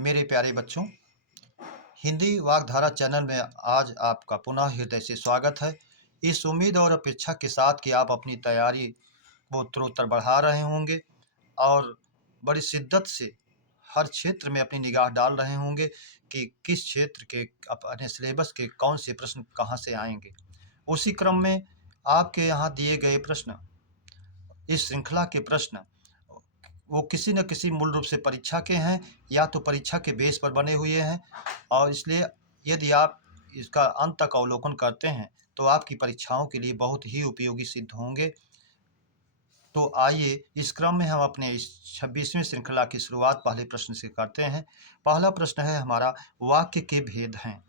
मेरे प्यारे बच्चों, हिंदी वागधारा चैनल में आज आपका पुनः हृदय से स्वागत है। इस उम्मीद और अपेक्षा के साथ कि आप अपनी तैयारी को उत्तरोत्तर बढ़ा रहे होंगे और बड़ी शिद्दत से हर क्षेत्र में अपनी निगाह डाल रहे होंगे कि किस क्षेत्र के अपने सिलेबस के कौन से प्रश्न कहाँ से आएंगे। उसी क्रम में आपके यहाँ दिए गए प्रश्न, इस श्रृंखला के प्रश्न, वो किसी न किसी मूल रूप से परीक्षा के हैं या तो परीक्षा के बेस पर बने हुए हैं, और इसलिए यदि आप इसका अंत तक अवलोकन करते हैं तो आपकी परीक्षाओं के लिए बहुत ही उपयोगी सिद्ध होंगे। तो आइए इस क्रम में हम अपने इस 26वीं श्रृंखला की शुरुआत पहले प्रश्न से करते हैं। पहला प्रश्न है हमारा, वाक्य के भेद हैं।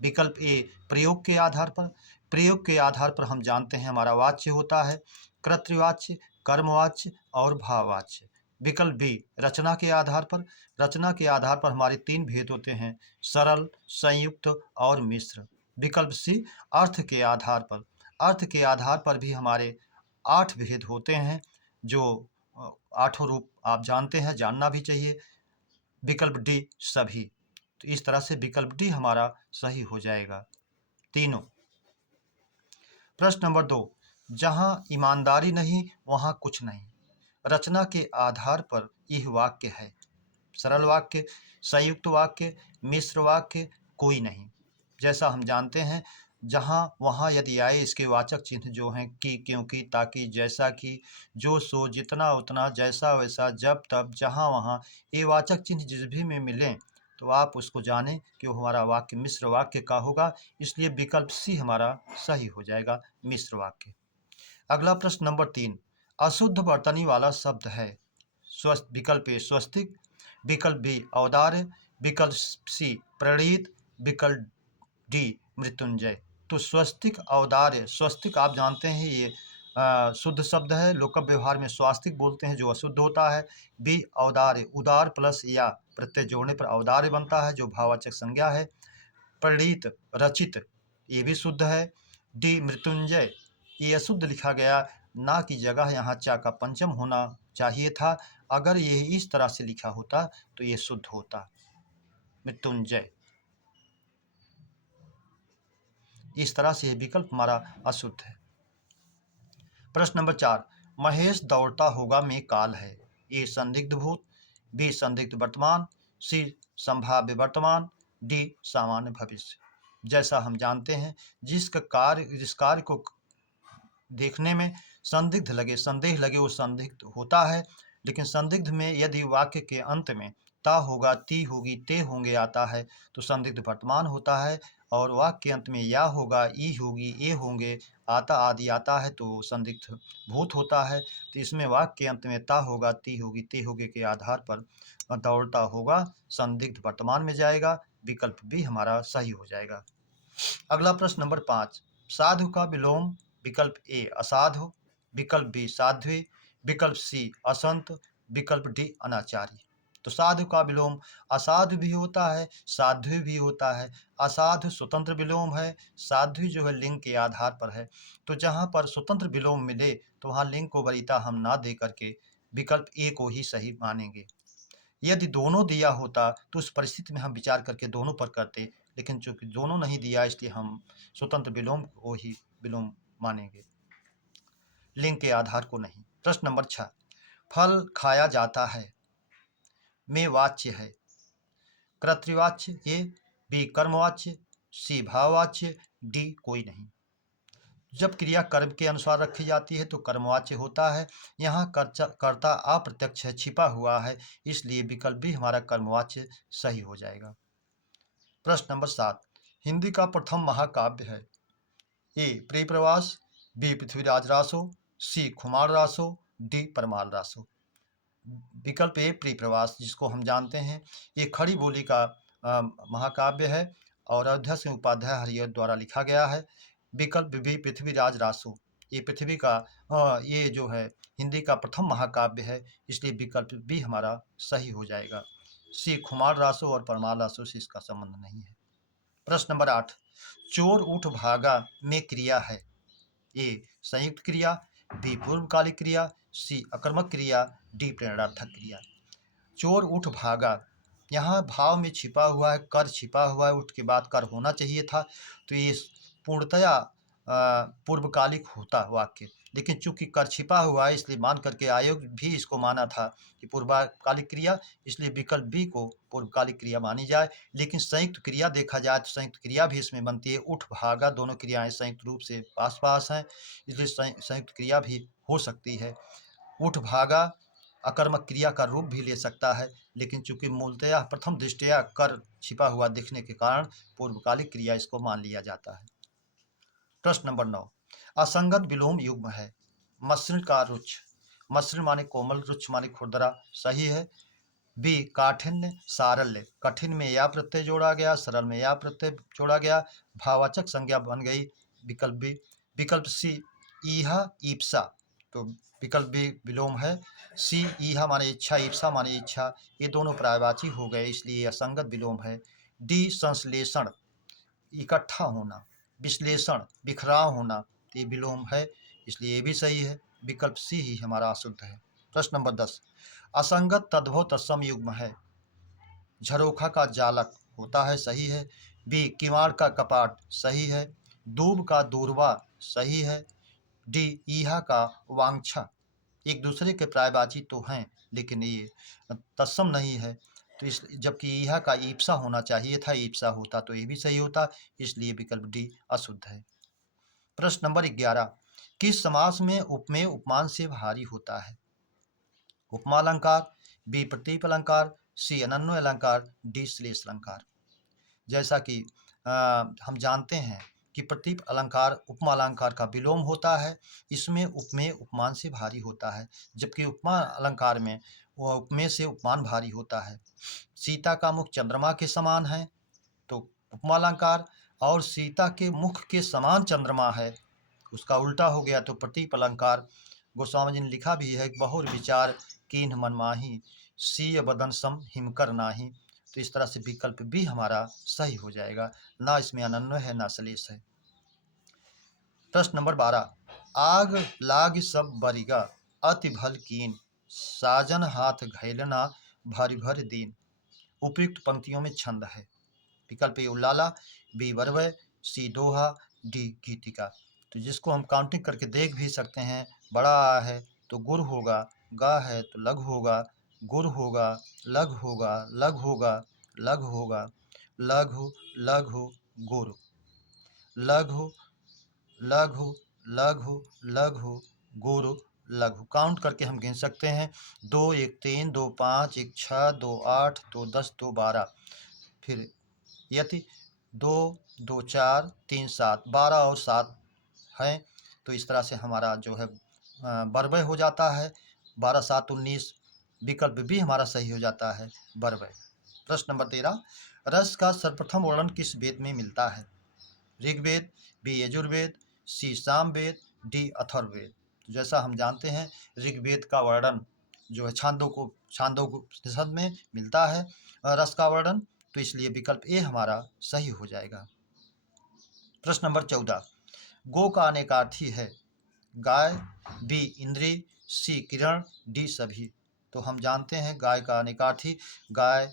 विकल्प ए, प्रयोग के आधार पर। प्रयोग के आधार पर हम जानते हैं हमारा वाच्य होता है कर्तृवाच्य, कर्मवाच्य और भाववाच्य। विकल्प बी, रचना के आधार पर। रचना के आधार पर हमारे 3 भेद होते हैं, सरल, संयुक्त और मिश्र। विकल्प सी, अर्थ के आधार पर। अर्थ के आधार पर भी हमारे 8 भेद होते हैं, जो आठों रूप आप जानते हैं, जानना भी चाहिए। विकल्प डी, सभी। तो इस तरह से विकल्प डी हमारा सही हो जाएगा तीनों। प्रश्न नंबर 2, जहां ईमानदारी नहीं वहां कुछ नहीं। रचना के आधार पर यह वाक्य है। सरल वाक्य, संयुक्त वाक्य, मिश्र वाक्य, कोई नहीं। जैसा हम जानते हैं, जहाँ वहाँ यदि आए इसके वाचक चिन्ह जो हैं कि, क्योंकि, ताकि, जैसा कि, जो सो, जितना उतना, जैसा वैसा, जब तब, जहाँ वहाँ, ये वाचक चिन्ह जिस भी में मिलें तो आप उसको जानें कि वो हमारा वाक्य मिश्र वाक्य का होगा। इसलिए विकल्प सी हमारा सही हो जाएगा, मिश्र वाक्य। अगला प्रश्न नंबर 3, अशुद्ध वर्तनी वाला शब्द है। विकल्प ए, स्वस्तिक। विकल्प बी, औदार्य। विकल्प सी, प्रणीत। विकल्प डी, मृत्युंजय। तो स्वस्तिक, औदार्य, स्वस्तिक आप जानते हैं ये शुद्ध शब्द है। लोक व्यवहार में स्वास्तिक बोलते हैं जो अशुद्ध होता है। बी, औदार्य, उदार प्लस या प्रत्यय जोड़ने पर औदार्य बनता है जो भाववाचक संज्ञा है। प्रणीत, रचित, ये भी शुद्ध है। डी, मृत्युंजय, ये अशुद्ध लिखा गया, ना की जगह यहाँ चा का पंचम होना चाहिए था। अगर ये इस तरह से लिखा होता तो ये शुद्ध होता, मृत्युंजय। इस तरह से विकल्प हमारा अशुद्ध है। प्रश्न नंबर 4, महेश दौड़ता होगा में काल है। ए, संदिग्ध भूत। बी, संदिग्ध वर्तमान। सी, संभाव्य वर्तमान। डी, सामान्य भविष्य। जैसा हम जानते हैं, जिस कार्य को देखने में संदिग्ध लगे, संदेह लगे, वो संदिग्ध होता है। लेकिन संदिग्ध में यदि वाक्य के अंत में ता होगा, ती होगी, ते होंगे आता है तो संदिग्ध वर्तमान होता है, और वाक्य के अंत में या होगा, ई होगी, ए होंगे, आता आदि आता है तो संदिग्ध भूत होता है। तो इसमें वाक्य के अंत में ता होगा, ती होगी, ते होगे के आधार पर दौड़ता होगा संदिग्ध वर्तमान में जाएगा। विकल्प बी हमारा सही हो जाएगा। अगला प्रश्न नंबर 5, साधु का विलोम। विकल्प ए, असाधु। विकल्प बी, साध्वी। विकल्प सी, असंत। विकल्प डी, अनाचारी। तो साधु का विलोम असाधु भी होता है, साध्वी भी होता है। असाधु स्वतंत्र विलोम है, साध्वी जो है लिंग के आधार पर है। तो जहाँ पर स्वतंत्र विलोम मिले तो वहाँ लिंग को वरीयता हम ना दे करके विकल्प ए को ही सही मानेंगे। यदि दोनों दिया होता तो उस परिस्थिति में हम विचार करके दोनों पर करते, लेकिन चूंकि दोनों नहीं दिया इसलिए हम स्वतंत्र विलोम को ही विलोम मानेंगे, लिंग के आधार को नहीं। प्रश्न नंबर 6, फल खाया जाता है में वाच्य है। कर्तृवाच्य ए, बी कर्मवाच्य, सी भाववाच्य, डी कोई नहीं। जब क्रिया कर्म के अनुसार रखी जाती है तो कर्मवाच्य होता है। यहाँ कर्ता अप्रत्यक्ष है, छिपा हुआ है, इसलिए विकल्प भी हमारा कर्मवाच्य सही हो जाएगा। प्रश्न नंबर 7, हिंदी का प्रथम महाकाव्य है। ए, प्रियप्रवास। बी, पृथ्वीराज रासो। सी, खुमार रासो। डी, परमाल रासो। विकल्प ए, प्रियप्रवास, जिसको हम जानते हैं ये खड़ी बोली का महाकाव्य है और अयोध्या सिंह उपाध्याय हरिहर द्वारा लिखा गया है। विकल्प बी, पृथ्वीराज रासो, ये पृथ्वी का ये जो है हिंदी का प्रथम महाकाव्य है, इसलिए विकल्प बी हमारा सही हो जाएगा। सी, खुमार रासो और परमार रासो से इसका संबंध नहीं है। प्रश्न नंबर 8, चोर उठ भागा में क्रिया है। ए, संयुक्त क्रिया। बी, पूर्वकालिक क्रिया। सी, अकर्मक क्रिया। डी, प्रेरणार्थक क्रिया। चोर उठ भागा यहाँ भाव में छिपा हुआ है, कर छिपा हुआ है, उठ के बाद कर होना चाहिए था, तो ये पूर्णतया पूर्वकालिक होता वाक्य, लेकिन चूंकि कर छिपा हुआ है इसलिए मान करके आयोग भी इसको माना था कि पूर्वकालिक क्रिया, इसलिए विकल्प बी को पूर्वकालिक क्रिया मानी जाए। लेकिन संयुक्त क्रिया देखा जाए तो संयुक्त क्रिया भी इसमें बनती है। उठ भागा दोनों क्रियाएं संयुक्त रूप से पास पास हैं, इसलिए संयुक्त क्रिया भी हो सकती है। उठ भागा अकर्मक क्रिया का रूप भी ले सकता है, लेकिन चूंकि मूलतया प्रथम दृष्टया कर छिपा हुआ दिखने के कारण पूर्वकालिक क्रिया इसको मान लिया जाता है। प्रश्न नंबर 9, असंगत विलोम युग्म है। मसृण का रुच्छ, मसृण माने कोमल, रुच्छ माने खुरदरा, सही है। बी काठिन्य सारल्य, कठिन में या प्रत्यय जोड़ा गया, सरल में या प्रत्यय जोड़ा गया, भाववाचक संज्ञा बन गई, विकल्प बी। विकल्प सी ईहा ईप्सा, तो विकल्प बी विलोम है। सी ईहा माने इच्छा, ईप्सा माने इच्छा, ये दोनों पर्यायवाची हो गए, इसलिए असंगत विलोम है। डी संश्लेषण, इकट्ठा होना, विश्लेषण बिखराव होना, ये विलोम है, इसलिए ये भी सही है। विकल्प सी ही हमारा अशुद्ध है। प्रश्न नंबर 10, असंगत तद्भव तत्सम युग्म है। झरोखा का जालक होता है, सही है। बी किवाड़ का कपाट, सही है। दूब का दूरवा, सही है। डी ईहा का वांछा, एक दूसरे के पर्यायवाची तो हैं लेकिन ये तत्सम नहीं है, तो इस जबकि ईहा का ईप्सा होना चाहिए था, ईप्सा होता तो ये भी सही होता, इसलिए विकल्प डी अशुद्ध है। प्रश्न नंबर 11, किस समास में उपमेय उपमान से भारी होता है। उपमा अलंकार, बी प्रतीप अलंकार, सी अनन्वय अलंकार, डी श्लेष अलंकार। जैसा कि हम जानते हैं कि प्रतीप अलंकार उपमा अलंकार का विलोम होता है, इसमें उपमेय उपमान से भारी होता है, जबकि उपमा अलंकार में वह उपमेय से उपमान भारी होता है। सीता का मुख चंद्रमा के समान है, तो उपमा अलंकार, और सीता के मुख के समान चंद्रमा है, उसका उल्टा हो गया तो प्रतीप अलंकार। गोस्वामी जी ने लिखा भी है, बहुर विचार कीन्ह मन माही, सीय बदन सम हिमकर नाही, तो इस तरह से विकल्प भी हमारा सही हो जाएगा, ना इसमें अनन्वय है ना श्लेष है। प्रश्न नंबर 12, आग लाग सब बरिगा, अति भल कीन, साजन हाथ घैलना भरि भर दीन। उपयुक्त पंक्तियों में छंद है। विकल्प ए उल्लाला, बी वरवय, सी दोहा, डी गीतिका। तो जिसको हम काउंटिंग करके देख भी सकते हैं, बड़ा आ है तो गुर होगा, गा है तो लघु होगा, गुर होगा, लघु होगा, लघु होगा, लघु होगा, लघु लघु गुरु, लघु लघु लघु लघु गुरु लघु। काउंट करके हम गिन सकते हैं, 2 1 3 2 5 1 6 2 8 2 10 2 12, फिर यति 2 2 4 3 7, 12 और 7 हैं, तो इस तरह से हमारा जो है बरबय हो जाता है, 12 7 19, विकल्प भी हमारा सही हो जाता है, बरबय। प्रश्न नंबर 13, रस का सर्वप्रथम वर्णन किस वेद में मिलता है। ऋग्वेद, बी यजुर्वेद, सी सामवेद, डी अथर्ववेद। तो जैसा हम जानते हैं ऋग्वेद का वर्णन जो है छांदोग्योपनिषद में मिलता है रस का वर्णन, तो इसलिए विकल्प ए हमारा सही हो जाएगा। प्रश्न नंबर 14, गो का अनेकार्थी है। गाय, बी इंद्री, सी किरण, डी सभी। तो हम जानते हैं गाय का अनेकार्थी गाय,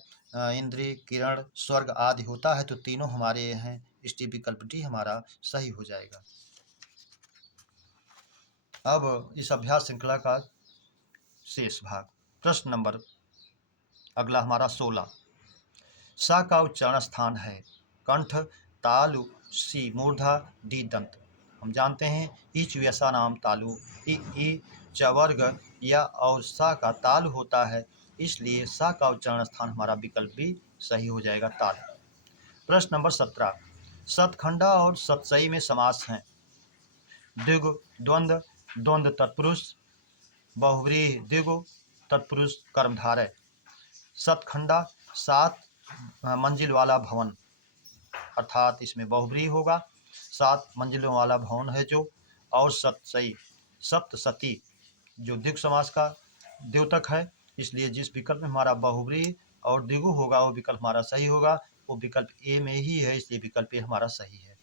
इंद्री, किरण, स्वर्ग आदि होता है, तो तीनों हमारे हैं, इसलिए विकल्प डी हमारा सही हो जाएगा। अब इस अभ्यास श्रृंखला का शेष भाग, प्रश्न नंबर अगला हमारा 16, सा का उच्चारण स्थान है। कंठ, तालु, सी मूर्धा, डी दंत। हम जानते हैं ईच व्यसा नाम तालु, ई चवर्ग या और सा का ताल होता है, इसलिए सा का उच्चारण स्थान हमारा विकल्प भी सही हो जाएगा, ताल। प्रश्न नंबर 17, सतखंडा और सतसई में समास हैं। द्विगु द्वंद्व, द्वंद्व तत्पुरुष, बहुव्रीहि द्विगु, तत्पुरुष कर्मधारय। सतखंडा 7 मंजिल वाला भवन, अर्थात इसमें बहुव्रीहि होगा, 7 मंजिलों वाला भवन है जो, और सतसई सप्तसती जो द्विगु समास का द्योतक है, इसलिए जिस विकल्प में हमारा बहुव्रीहि और द्विगु होगा वो विकल्प हमारा सही होगा, वो विकल्प ए में ही है, इसलिए विकल्प ए हमारा सही है।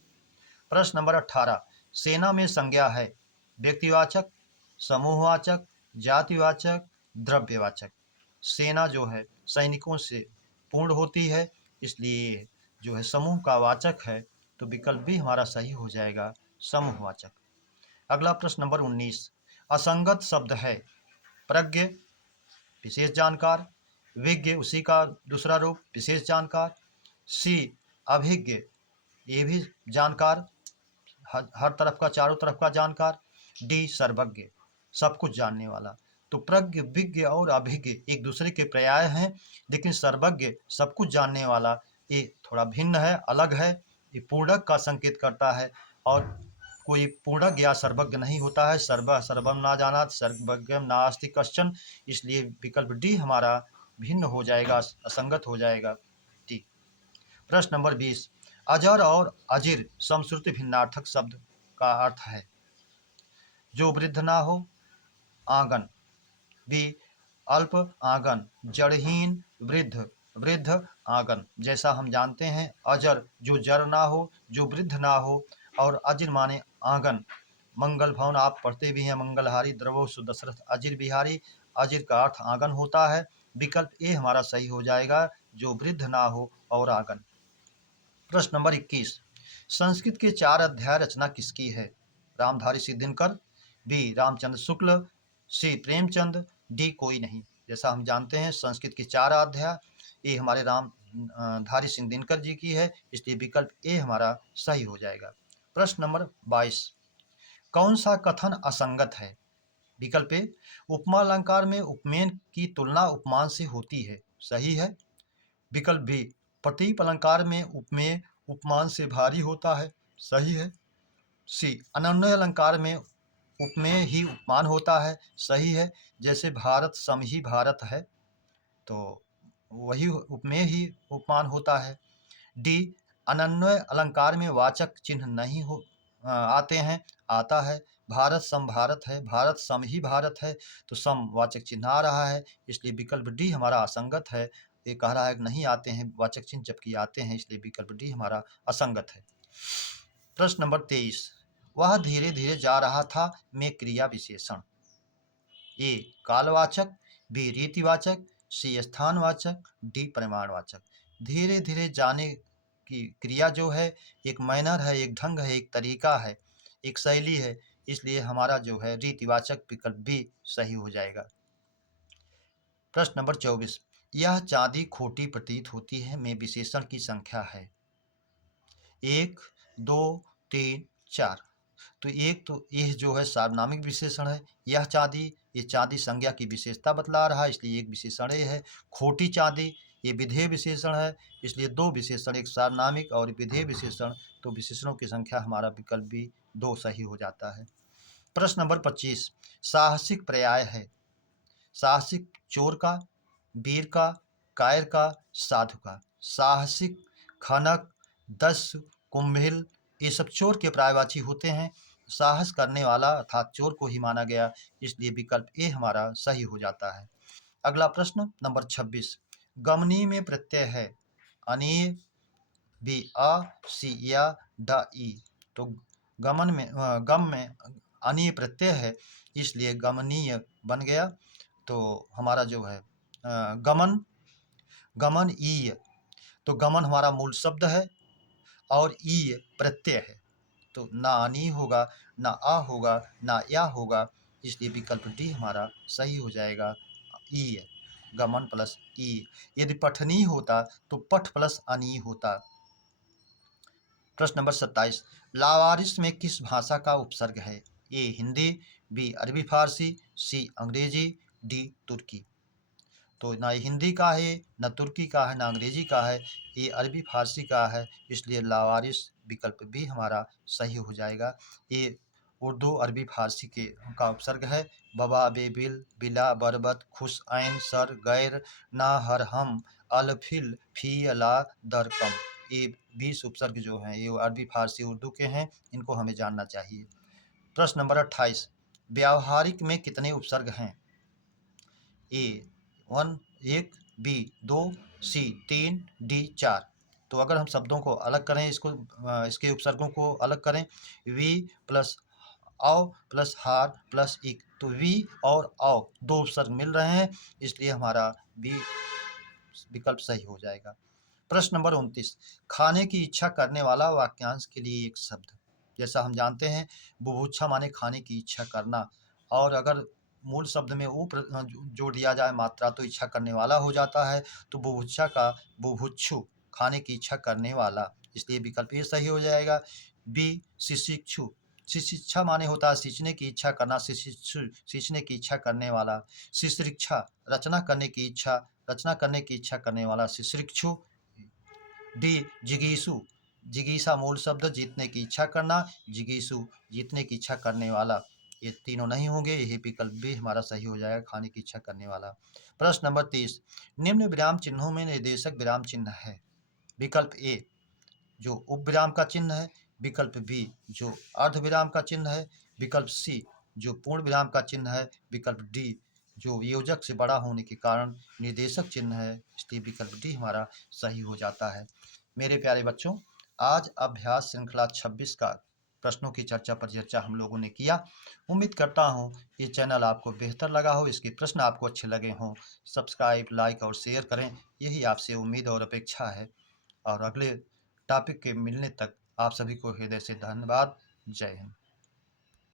प्रश्न नंबर 18, सेना में संज्ञा है। व्यक्तिवाचक, समूहवाचक, जातिवाचक, द्रव्यवाचक। सेना जो है सैनिकों से पूर्ण होती है, इसलिए जो है समूह का वाचक है, तो विकल्प भी हमारा सही हो जाएगा, समूहवाचक। अगला प्रश्न नंबर 19, असंगत शब्द है प्रज्ञ विशेष जानकार, विज्ञ उसी का दूसरा रूप विशेष जानकार, सी अभिज्ञ ये भी जानकार, हर तरफ का चारों तरफ का जानकार, डी सर्वज्ञ सब कुछ जानने वाला। तो प्रज्ञ, विज्ञ और अभिज्ञ एक दूसरे के पर्याय हैं, लेकिन सर्वज्ञ सब कुछ जानने वाला ये थोड़ा भिन्न है, अलग है। ये पूर्णक का संकेत करता है और कोई पूर्णक या सर्वज्ञ नहीं होता है। सर्व सर्वम ना जानात सर्वज्ञम नास्ति कश्चन, इसलिए विकल्प डी हमारा भिन्न हो जाएगा, असंगत हो जाएगा। डी। प्रश्न नंबर 20, अजर और अजिर समश्रुति भिन्नार्थक शब्द का अर्थ है जो वृद्ध ना हो, आंगन, बी अल्प आंगन, जड़हीन, वृद्ध, वृद्ध आंगन। जैसा हम जानते हैं अजर जो जड़ ना हो, जो वृद्ध ना हो, और अजिर माने आंगन। मंगल भवन आप पढ़ते भी हैं, मंगलहारी द्रवो सुदशरथ अजिर बिहारी, अजिर का अर्थ आंगन होता है। विकल्प ए हमारा सही हो जाएगा, जो वृद्ध ना हो और आंगन। प्रश्न नंबर 21, संस्कृत के 4 अध्याय रचना किसकी है? रामधारी सिंह दिनकर, बी रामचंद्र शुक्ल, सी प्रेमचंद, डी कोई नहीं। जैसा हम जानते हैं संस्कृत के 4 अध्याय ये हमारे रामधारी सिंह दिनकर जी की है, इसलिए विकल्प ए हमारा सही हो जाएगा। प्रश्न नंबर 22, कौन सा कथन असंगत है? विकल्प ए उपमा अलंकार में उपमेय की तुलना उपमान से होती है, सही है। विकल्प बी प्रतीप अलंकार में उपमेय उपमान से भारी होता है, सही है। सी अनन्वय अलंकार में उपमेय ही उपमान होता है, सही है। जैसे भारत सम ही भारत है, तो वही उपमेय ही उपमान होता है। डी अनन्वय अलंकार में वाचक चिन्ह नहीं आते हैं, आता है। भारत सम भारत है, भारत सम ही भारत है, तो सम वाचक चिन्ह आ रहा है, इसलिए विकल्प डी हमारा असंगत है। ये कह रहा है कि नहीं आते हैं वाचक चिन्ह, जबकि आते हैं, इसलिए विकल्प डी हमारा असंगत है। प्रश्न नंबर 23, वह धीरे धीरे जा रहा था में क्रिया विशेषण, ए कालवाचक, बी रीतिवाचक, सी स्थानवाचक, डी परिमाणवाचक। धीरे धीरे जाने की क्रिया जो है एक मैनर है, एक ढंग है, एक तरीका है, एक शैली है, इसलिए हमारा जो है रीतिवाचक विकल्प भी सही हो जाएगा। प्रश्न नंबर 24, यह चांदी खोटी प्रतीत होती है में विशेषण की संख्या है 1, 2, 3, 4। तो एक तो यह जो है सार्वनामिक विशेषण है, यह चांदी, ये चांदी संज्ञा की विशेषता बतला रहा है, इसलिए एक विशेषण ये है। खोटी चांदी ये विधेय विशेषण है, इसलिए 2 विशेषण, एक सार्वनामिक और विधेय विशेषण, तो विशेषणों की संख्या हमारा विकल्प भी 2 सही हो जाता है। प्रश्न नंबर 25, साहसिक पर्याय है साहसिक चोर का, वीर का, कायर का, साधु का। साहसिक, खनक, दस्यु, कुंभिल ये सब चोर के पर्यायवाची होते हैं। साहस करने वाला अर्थात चोर को ही माना गया, इसलिए विकल्प ए हमारा सही हो जाता है। अगला प्रश्न नंबर 26, गमनी में प्रत्यय है अनीय, बी आ, सी या, ड ई। तो गम में अनीय प्रत्यय है, इसलिए गमनीय बन गया। तो हमारा जो है गमन, गमन ईय, तो गमन हमारा मूल शब्द है और ईय प्रत्यय है, तो ना अनी होगा, ना आ होगा, ना या होगा, इसलिए विकल्प डी हमारा सही हो जाएगा, ईय, गमन प्लस ई। यदि पठनी होता तो पठ प्लस अनी होता। प्रश्न नंबर 27, लावारिस में किस भाषा का उपसर्ग है? ए हिंदी, बी अरबी फारसी, सी अंग्रेजी, डी तुर्की। तो ना हिंदी का है, ना तुर्की का है, ना अंग्रेजी का है, ये अरबी फारसी का है, इसलिए लावारिस विकल्प भी हमारा सही हो जाएगा। ये उर्दू अरबी फारसी का उपसर्ग है। बबा, बेबिल, बिला, बरबत, खुश, ऐन, सर, गैर, ना, हर, हम, अल, फिल, फी, ला, दर, कम, ये 20 उपसर्ग जो हैं ये अरबी फारसी उर्दू के हैं, इनको हमें जानना चाहिए। प्रश्न नंबर 28, व्यावहारिक में कितने उपसर्ग हैं? ए 1, बी 2, सी 3, डी 4। तो अगर हम शब्दों को अलग करें, इसके उपसर्गों को अलग करें, वी प्लस औ प्लस हार प्लस इक, तो वी और औ 2 उपसर्ग मिल रहे हैं, इसलिए हमारा बी विकल्प सही हो जाएगा। प्रश्न नंबर 29, खाने की इच्छा करने वाला वाक्यांश के लिए एक शब्द। जैसा हम जानते हैं, बुभुक्षा माने खाने की इच्छा करना, और अगर मूल शब्द में जोड़ दिया जाए मात्रा तो इच्छा करने वाला हो जाता है। तो बुभुक्षा का बुभुक्षु, खाने की इच्छा करने वाला, इसलिए विकल्प ए सही हो जाएगा। बी शिशिक्षु, शिशिक्षा माने होता है सींचने की इच्छा करना, शिशिक्षु सींचने की इच्छा करने वाला। शिश्रिक्षा रचना करने की इच्छा, रचना करने की इच्छा करने वाला शिश्रिक्षु। डी जिगीषु, जिगीषा मूल शब्द जीतने की इच्छा करना, जिगीषु जीतने की इच्छा करने वाला। ये तीनों नहीं होंगे, यही विकल्प बी हमारा सही हो जाएगा, खाने की इच्छा करने वाला। प्रश्न नंबर 30, निम्न विराम चिन्हों में निर्देशक विराम चिन्ह है। विकल्प ए जो उपविराम का चिन्ह है, विकल्प बी जो अर्ध विराम का चिन्ह है, विकल्प सी जो पूर्ण विराम का चिन्ह है, विकल्प डी जो योजक से बड़ा होने के कारण निर्देशक चिन्ह है। इसलिए विकल्प डी हमारा सही हो जाता है। मेरे प्यारे बच्चों, आज अभ्यास श्रृंखला 26 का प्रश्नों की चर्चा पर चर्चा हम लोगों ने किया। उम्मीद करता हूँ ये चैनल आपको बेहतर लगा हो, इसके प्रश्न आपको अच्छे लगे हों। सब्सक्राइब, लाइक और शेयर करें, यही आपसे उम्मीद और अपेक्षा है। और अगले टॉपिक के मिलने तक आप सभी को हृदय से धन्यवाद। जय हिंद।